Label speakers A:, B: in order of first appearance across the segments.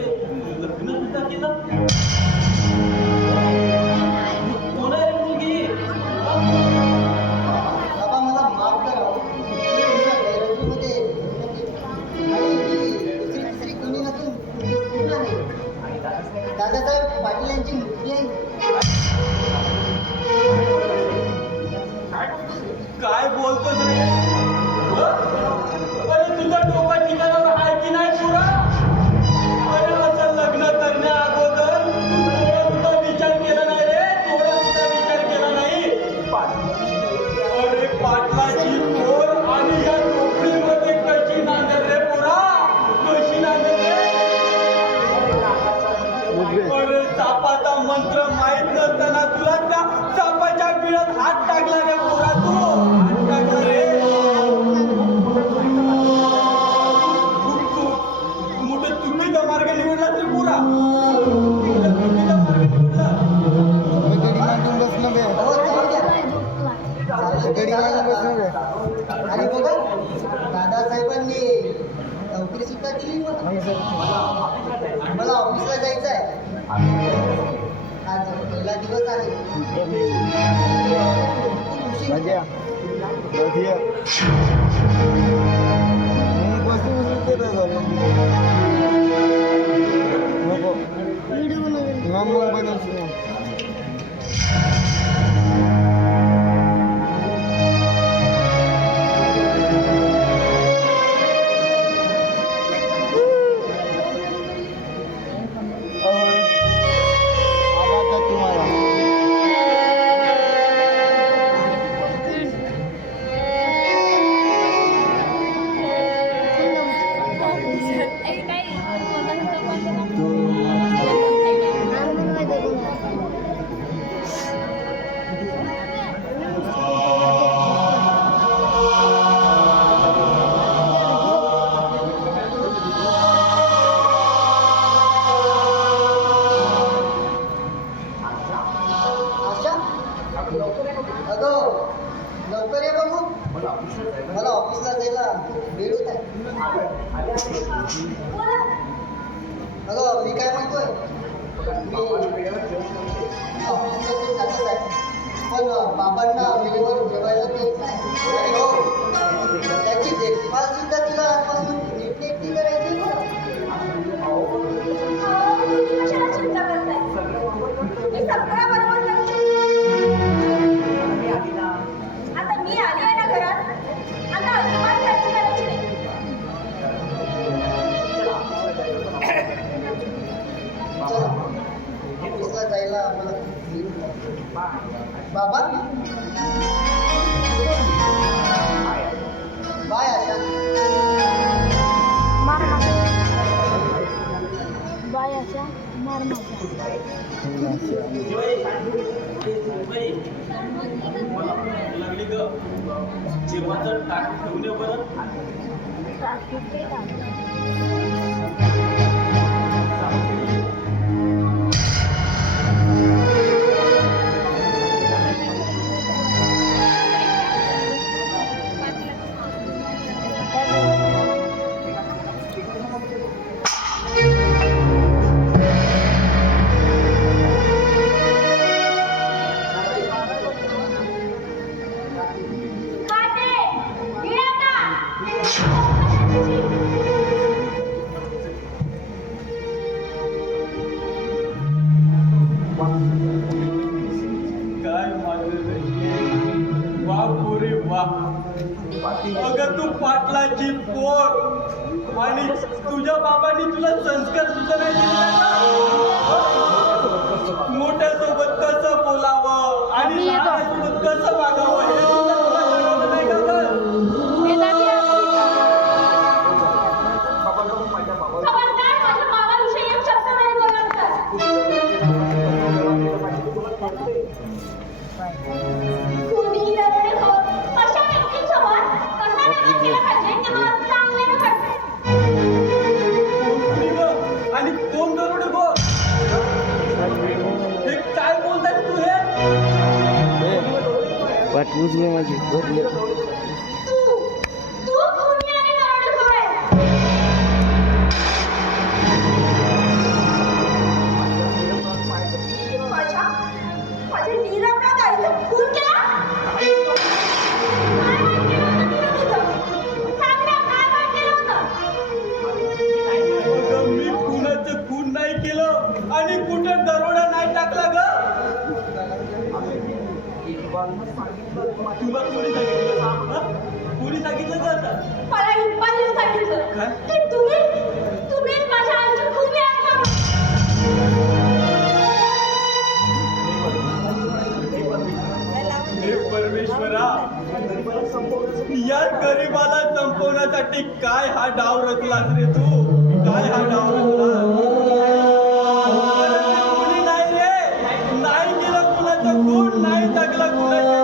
A: Gracias. పెళ్ళి వీళ్ళందరూ కూడా नाही ग बाबांना वेळेवर जेवायला देत नाही. हो. त्याची देखभाल सुद्धा तिला
B: टाकून ठेवून बरं तुझी पोर आणि तुझ्या बाबांनी तुला संस्कार सुद्धा नाही. दिला
C: What was wrong with
B: you? परमेश्वरा गरिबाला संपवण्यासाठी या संपवण्यासाठी काय हा डाव रचलास रे तू? काय हा डाव रचला नाही जगला कुणाच्या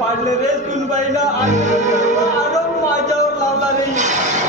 B: पाडले रे सुनबाईला आरोप माझ्यावर लावला रे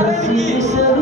B: Além